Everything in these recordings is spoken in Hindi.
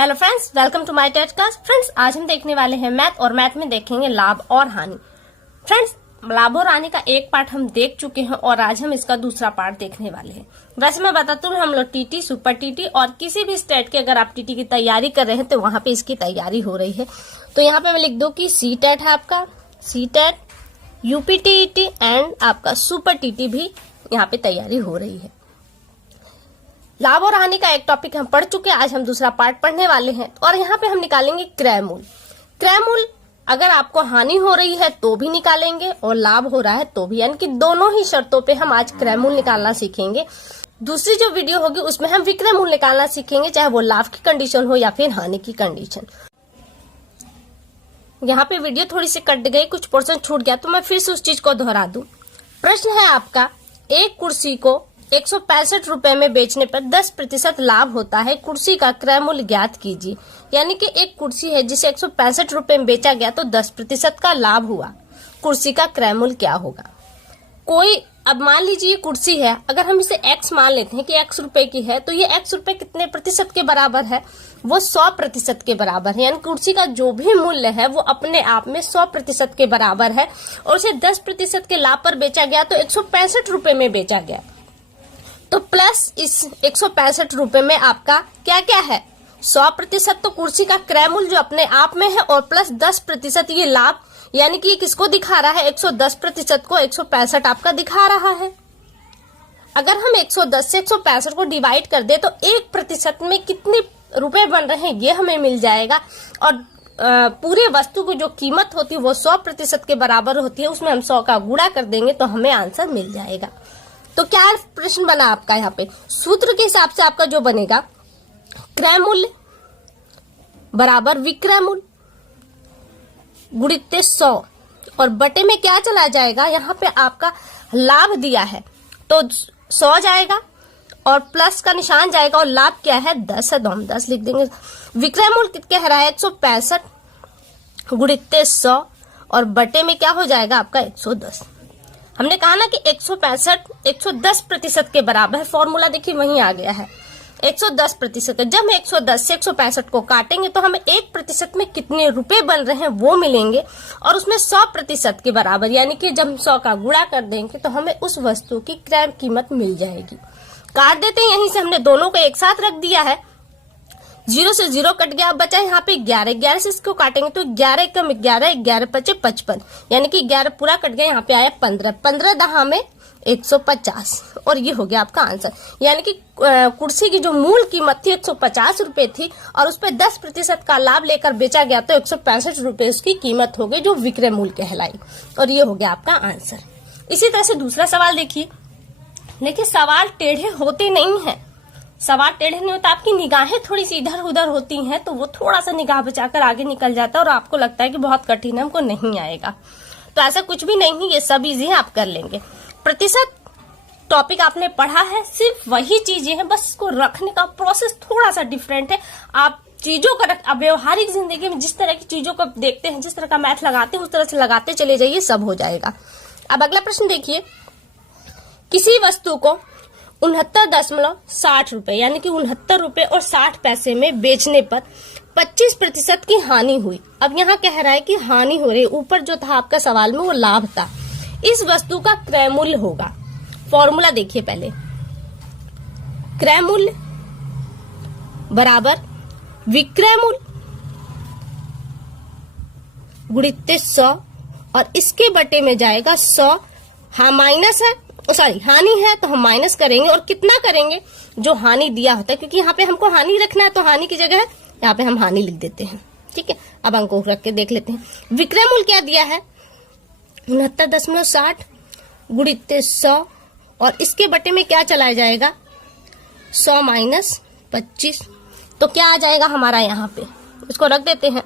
Hello friends, welcome to my test class. Friends, आज हम देखने वाले हैं मैथ और मैथ में देखेंगे लाभ और हानि। फ्रेंड्स, लाभ और हानि का एक पार्ट हम देख चुके हैं और आज हम इसका दूसरा पार्ट देखने वाले हैं। वैसे मैं बताती हूँ, हम लोग टीटी, सुपर टीटी और किसी भी स्टेट के अगर आप टीटी की तैयारी कर रहे हैं तो वहां पे इसकी तैयारी हो रही है। तो यहाँ पे मैं लिख दूं कि सी टेट है आपका, सी टेट, यूपीटीईटी एंड आपका सुपर टीटी भी यहाँ पे तैयारी हो रही है। लाभ और हानि का एक टॉपिक हम पढ़ चुके हैं, आज हम दूसरा पार्ट पढ़ने वाले हैं और यहाँ पे हम निकालेंगे क्रय मूल। क्रय मूल अगर आपको हानि हो रही है तो भी निकालेंगे और लाभ हो रहा है तो भी, यानी कि दोनों ही शर्तों पे हम आज क्रय मूल निकालना सीखेंगे। दूसरी जो वीडियो होगी उसमें हम विक्रय मूल निकालना सीखेंगे, चाहे वो लाभ की कंडीशन हो या फिर हानि की कंडीशन। यहाँ पे वीडियो थोड़ी सी कट गई, कुछ पोर्शन छूट गया तो मैं फिर से उस चीज को दोहरा दूं। प्रश्न है आपका, एक कुर्सी को 165 रुपए में बेचने पर 10% लाभ होता है, कुर्सी का क्रय मूल्य ज्ञात कीजिए। यानी कि एक कुर्सी है जिसे 165 रुपए में बेचा गया तो 10% का लाभ हुआ, कुर्सी का क्रय मूल्य क्या होगा। कोई अब मान लीजिए कुर्सी है, अगर हम इसे x मान लेते हैं कि x रुपए की है तो ये x रुपए कितने प्रतिशत के बराबर है, वो 100% के बराबर है। यानी कुर्सी का जो भी मूल्य है वो अपने आप में 100% के बराबर है और उसे 10% के लाभ पर बेचा गया तो 165 रुपए में बेचा गया। तो प्लस इस 165 रुपए में आपका क्या क्या है, 100% तो कुर्सी का क्रय मूल्य जो अपने आप में है और प्लस 10% ये लाभ, यानी कि किसको दिखा रहा है, 110% को 165 आपका दिखा रहा है। अगर हम 110 से 165 को डिवाइड कर दे तो 1% में कितने रुपए बन रहे हैं ये हमें मिल जाएगा और पूरे वस्तु की जो कीमत होती है वो 100% के बराबर होती है, उसमें हम 100 का गुणा कर देंगे तो हमें आंसर मिल जाएगा। तो क्या प्रश्न बना आपका, यहाँ पे सूत्र के हिसाब से आपका जो बनेगा, क्रय मूल्य बराबर विक्रय मूल्य गुणित 100 और बटे में क्या चला जाएगा, यहाँ पे आपका लाभ दिया है तो 100 जाएगा और प्लस का निशान जाएगा और लाभ क्या है 10 है तो हम 10 लिख देंगे। विक्रय मूल्य कितना कह रहा है 165 गुणित 100 और बटे में क्या हो जाएगा आपका 110। हमने कहा ना कि 165 110% के बराबर है, फॉर्मूला देखिए वहीं आ गया है 110%। जब हम 110 से 165 को काटेंगे तो हमें 1% में कितने रुपए बन रहे हैं वो मिलेंगे और उसमें 100% के बराबर, यानी कि जब हम 100 का गुणा कर देंगे तो हमें उस वस्तु की क्रय कीमत मिल जाएगी। काट देते हैं, यहीं से हमने दोनों को एक साथ रख दिया है, 0 से 0 कट गया, बचा यहाँ पे 11, 11 से इसको काटेंगे तो 11 कम 11, 11 पचे 55, यानी कि 11 पूरा कट गया, यहाँ पे आया 15, 15 दहा में 150 और ये हो गया आपका आंसर। यानी कि कुर्सी की जो मूल कीमत थी 150 रुपए थी और उस पर 10% का लाभ लेकर बेचा गया तो 165 रुपए उसकी कीमत हो गई, जो विक्रय मूल्य कहलाई, और ये हो गया आपका आंसर। इसी तरह से दूसरा सवाल देखिए, सवाल टेढ़े होते नहीं है, सवाल टेढ़े नहीं होता, आपकी निगाहें थोड़ी सी इधर उधर होती हैं तो वो थोड़ा सा निगाह बचाकर आगे निकल जाता है और आपको लगता है कि बहुत कठिन है, हमको नहीं आएगा। तो ऐसा कुछ भी नहीं है, ये सब इजी है, आप कर लेंगे। प्रतिशत टॉपिक आपने पढ़ा है, सिर्फ वही चीजें हैं, बस इसको रखने का प्रोसेस थोड़ा सा डिफरेंट है। आप चीजों का अब व्यवहारिक जिंदगी में जिस तरह की चीजों को देखते हैं, जिस तरह का मैथ लगाते हैं उस तरह से लगाते चले जाइए, सब हो जाएगा। अब अगला प्रश्न देखिए, किसी वस्तु को 69.60 रुपए यानी कि 69 रुपए और 60 पैसे में बेचने पर 25% की हानि हुई। अब यहाँ कह रहा है कि हानि हो रही, ऊपर जो था आपका सवाल में वो लाभ था। इस वस्तु का क्रय मूल्य होगा, फॉर्मूला देखिए पहले, क्रय मूल्य बराबर विक्रय मूल्य गुणित 100 और इसके बटे में जाएगा 100, हाँ माइनस है, सॉरी हानि है तो हम माइनस करेंगे और कितना करेंगे जो हानि दिया होता है, क्योंकि यहाँ पे हमको हानि रखना है तो हानि की जगह यहाँ पे हम हानि लिख देते हैं। ठीक है, अब अंकों रख के देख लेते हैं। विक्रय मूल्य क्या दिया है 69.60 गुणित 100 और इसके बटे में क्या चलाया जाएगा 100 माइनस 25, तो क्या आ जाएगा हमारा, यहाँ पे इसको रख देते हैं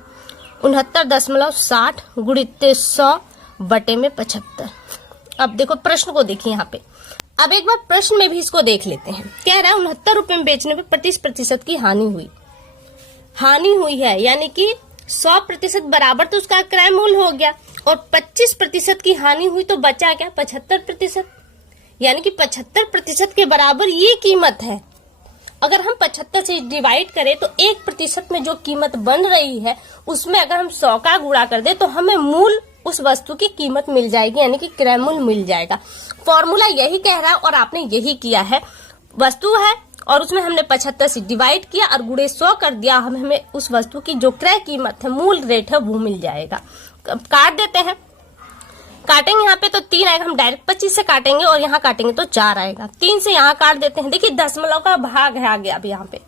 69.60 गुणित 100 बटे में 75। अब देखो प्रश्न को देखिए यहाँ पे, अब एक बार प्रश्न में भी इसको देख लेते हैं। कह रहा है 69 रुपए में बेचने पे 25% की हानि हुई, हानि हुई है यानी कि 100% बराबर तो उसका क्रय मूल्य हो गया और 25% की हानि हुई तो बचा क्या 75%, यानी कि 75% के बराबर ये कीमत है अगर हम 75 से डिवाइड करें तो 1% में जो कीमत बन रही है उसमें अगर हम 100 का गुणा कर दे तो हमें मूल उस वस्तु की कीमत मिल जाएगी, यानी कि क्रय मूल्य मिल जाएगा। फॉर्मूला यही कह रहा है और आपने यही किया है। वस्तु है और उसमें हमने 75 से डिवाइड किया और गुणे 100 कर दिया, हमें उस वस्तु की जो क्रय कीमत है, मूल रेट है, वो मिल जाएगा। काट देते हैं, काटेंगे यहाँ पे तो 3 आएगा, हम डायरेक्ट 25 से काटेंगे और यहाँ काटेंगे तो 4 आएगा। 3 से यहाँ काट देते हैं। देखिए दशमलव का भाग है आगे अब यहाँ पे,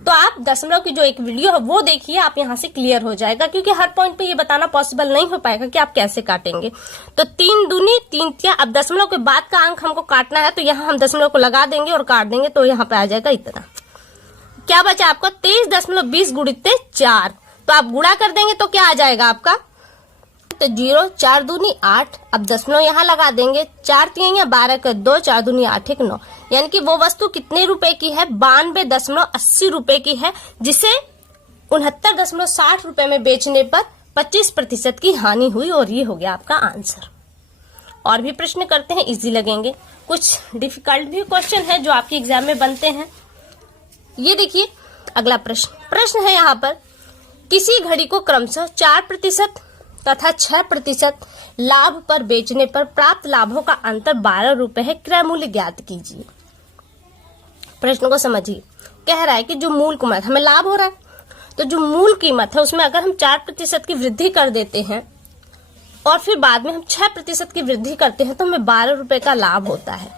तो आप दशमलव की जो एक वीडियो है वो देखिए, आप यहाँ से क्लियर हो जाएगा, क्योंकि हर पॉइंट पे ये बताना पॉसिबल नहीं हो पाएगा कि आप कैसे काटेंगे। तो 3 दूनी 3 तिया, अब दशमलव के बाद का अंक हमको काटना है तो यहाँ हम दशमलव को लगा देंगे और काट देंगे, तो यहाँ पे आ जाएगा इतना। क्या बचा आपको 23.20 गुणित 4, तो आप गुणा कर देंगे तो क्या आ जाएगा आपका, तो 0, 4 दूनी 8, अब दशमलव यहाँ लगा देंगे, 4 तिया 12 का 2, 4 दूनी 8 1 9, यानी कि वो वस्तु कितने रुपए की है, 92.80 रुपए की है, जिसे 69.60 रुपए में बेचने पर 25% की हानि हुई, और ये हो गया आपका आंसर। और भी प्रश्न करते हैं, इजी लगेंगे। कुछ डिफिकल्ट भी क्वेश्चन है जो आपके एग्जाम में बनते हैं। ये देखिए अगला प्रश्न है यहाँ पर, किसी घड़ी को क्रमशः 4% तथा 6% लाभ पर बेचने पर प्राप्त लाभों का अंतर 12 रुपए है, क्रय मूल्य ज्ञात कीजिए। प्रश्न को समझिए, कह रहा है कि जो मूल कीमत हमें लाभ हो रहा है, तो जो मूल कीमत है उसमें अगर हम 4% की वृद्धि कर देते हैं और फिर बाद में हम 6% की वृद्धि करते हैं तो हमें 12 रुपए का लाभ होता है।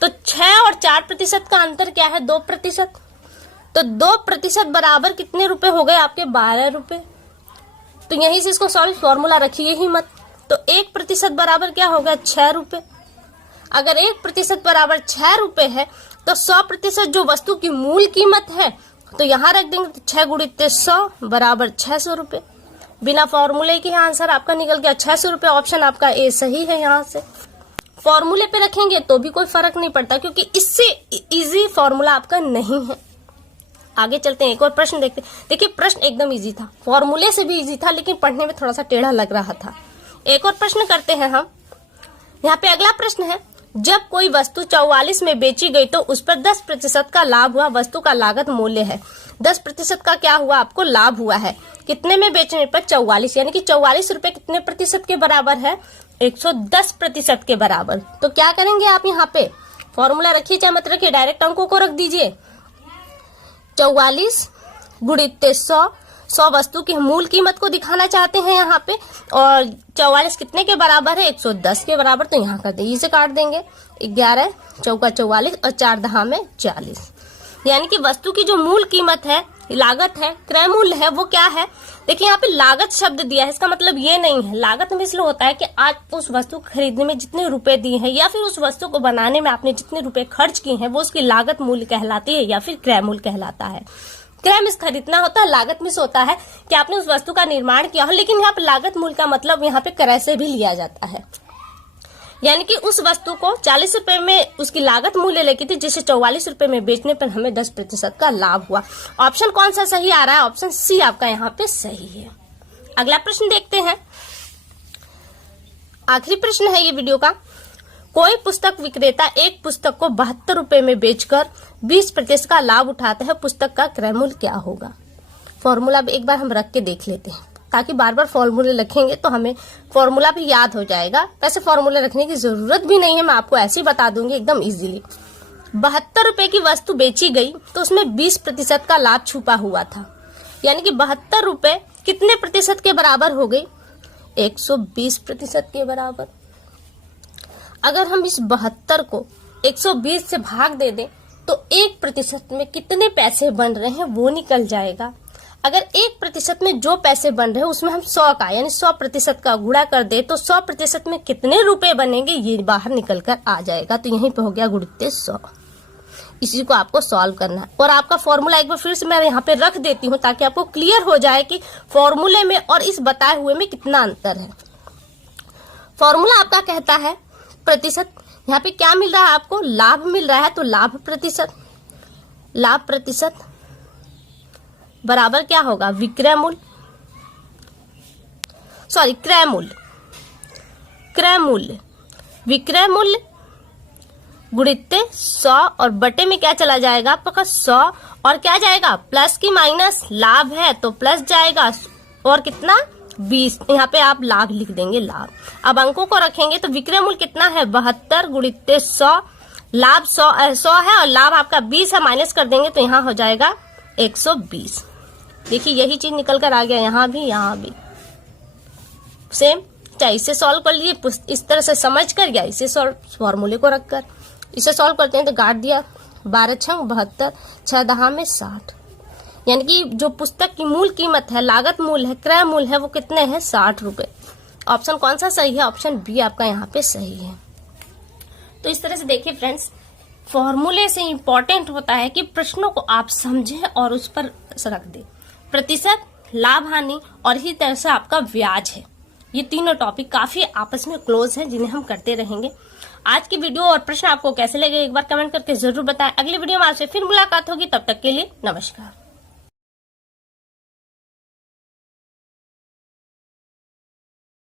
तो 6 और 4% का अंतर क्या है, 2%। तो 2% बराबर कितने रुपए हो गए आपके, 12 रुपए। तो यहीं से इसको सॉल्व, फॉर्मूला रखिए ही मत। तो 1% बराबर क्या होगा, 6 रुपए। अगर 1% बराबर 6 रुपए है तो 100% जो वस्तु की मूल कीमत है तो यहाँ रख देंगे, तो 6 गुणित 100 बराबर 600 रुपए। बिना फॉर्मूले के आंसर आपका निकल गया 600 रुपए। ऑप्शन आपका ए सही है। यहाँ से फॉर्मूले पे रखेंगे तो भी कोई फर्क नहीं पड़ता, क्योंकि इससे इजी फॉर्मूला आपका नहीं है। आगे चलते हैं, एक और प्रश्न देखते हैं। देखिए प्रश्न एकदम इजी था, फॉर्मूले से भी इजी था, लेकिन पढ़ने में थोड़ा सा टेढ़ा लग रहा था। एक और प्रश्न करते हैं हम। यहाँ पे अगला प्रश्न है, जब कोई वस्तु 44 में बेची गई तो उस पर 10% का लाभ हुआ, वस्तु का लागत मूल्य है। 10% का क्या हुआ, आपको लाभ हुआ है। कितने में बेचने पर, 44, यानी कि 44 रुपए कितने प्रतिशत के बराबर है, 110% के बराबर। तो क्या करेंगे आप, यहाँ पे फॉर्मूला रखिए चाहे मत रखिए, डायरेक्ट अंकों को रख दीजिए। 44 गुणित 100 वस्तु की मूल कीमत को दिखाना चाहते हैं यहाँ पे, और 44 कितने के बराबर है, 110 के बराबर। तो यहाँ कर देंगे, इसे काट देंगे, 11 चौका 44 और 4 दहा में 40, यानी कि वस्तु की जो मूल कीमत है, लागत है, क्रय मूल्य है, वो क्या है। देखिए यहाँ पे लागत शब्द दिया है, इसका मतलब ये नहीं है। लागत में इसलिए होता है कि आज उस वस्तु को खरीदने में जितने रुपए दिए हैं या फिर उस वस्तु को बनाने में आपने जितने रुपए खर्च किए हैं वो उसकी लागत मूल्य कहलाती है या फिर क्रय मूल्य कहलाता है। क्रय में खरीदना होता है, लागत में होता है कि आपने उस वस्तु का निर्माण किया हो, लेकिन यहाँ पे लागत मूल्य का मतलब यहाँ पे क्रय से भी लिया जाता है, यानी कि उस वस्तु को 40 रुपए में उसकी लागत मूल्य लगी थी, जिसे 44 रुपए में बेचने पर हमें 10% का लाभ हुआ। ऑप्शन कौन सा सही आ रहा है, ऑप्शन सी आपका यहाँ पे सही है। अगला प्रश्न देखते हैं, आखिरी प्रश्न है ये वीडियो का। कोई पुस्तक विक्रेता एक पुस्तक को 72 रुपए में बेचकर 20% का लाभ उठाता है, पुस्तक का क्रय मूल्य क्या होगा। फॉर्मूला एक बार हम रख के देख लेते हैं, ताकि बार बार फॉर्मूले रखेंगे तो हमें फॉर्मूला भी याद हो जाएगा। वैसे फॉर्मूले रखने की जरूरत भी नहीं है, मैं आपको ऐसे ही बता दूंगी एकदम इजीली। 72 रुपए की वस्तु बेची गई तो उसमें 20% का लाभ छुपा हुआ था, यानी कि 72 रुपए कितने प्रतिशत के बराबर हो गई, 120% के बराबर। अगर हम इस 72 को 120 से भाग दे दें तो 1% में कितने पैसे बन रहे हैं वो निकल जाएगा। अगर 1% में जो पैसे बन रहे हैं उसमें हम 100 का यानी 100% का गुणा कर दे तो 100% में कितने रुपए बनेंगे ये बाहर निकल कर आ जाएगा। तो यहीं पे हो गया गुणित 100। इसी को आपको सॉल्व करना है, और आपका फॉर्मूला एक बार फिर से मैं यहाँ पे रख देती हूँ ताकि आपको क्लियर हो जाए कि फॉर्मूले में और इस बताए हुए में कितना अंतर है। फॉर्मूला आपका कहता है प्रतिशत, यहाँ पे क्या मिल रहा है आपको, लाभ मिल रहा है, तो लाभ प्रतिशत बराबर क्या होगा, विक्रय मूल्य, सॉरी क्रय मूल्य, विक्रय मूल्य गुणित्ते 100 और बटे में क्या चला जाएगा आपका 100 और क्या जाएगा प्लस की माइनस, लाभ है तो प्लस जाएगा और कितना 20, यहाँ पे आप लाभ लिख देंगे लाभ। अब अंकों को रखेंगे तो विक्रय मूल्य कितना है 72 गुणित्ते 100, लाभ 100 है और लाभ आपका 20 है, माइनस कर देंगे तो यहाँ हो जाएगा 120। देखिए यही चीज निकल कर आ गया, यहाँ भी सेम। चाहे इसे सॉल्व कर लिए इस तरह से समझ कर या इसे फॉर्मूले को रखकर इसे सॉल्व करते हैं तो काट दिया 12 छंग 72, 6 दहा में 60, यानी कि जो पुस्तक की मूल कीमत है, लागत मूल है, क्रय मूल है, वो कितने हैं 60 रुपए। ऑप्शन कौन सा सही है, ऑप्शन बी आपका यहाँ पे सही है। तो इस तरह से देखिए फ्रेंड्स, फॉर्मूले से इंपॉर्टेंट होता है कि प्रश्नों को आप समझें और उस पर रख दें। प्रतिशत, लाभ हानि और इसी तरह से आपका ब्याज है, ये तीनों टॉपिक काफी आपस में क्लोज हैं जिन्हें हम करते रहेंगे। आज की वीडियो और प्रश्न आपको कैसे लगे एक बार कमेंट करके जरूर बताएं। अगली वीडियो में आपसे फिर मुलाकात होगी, तब तक के लिए नमस्कार।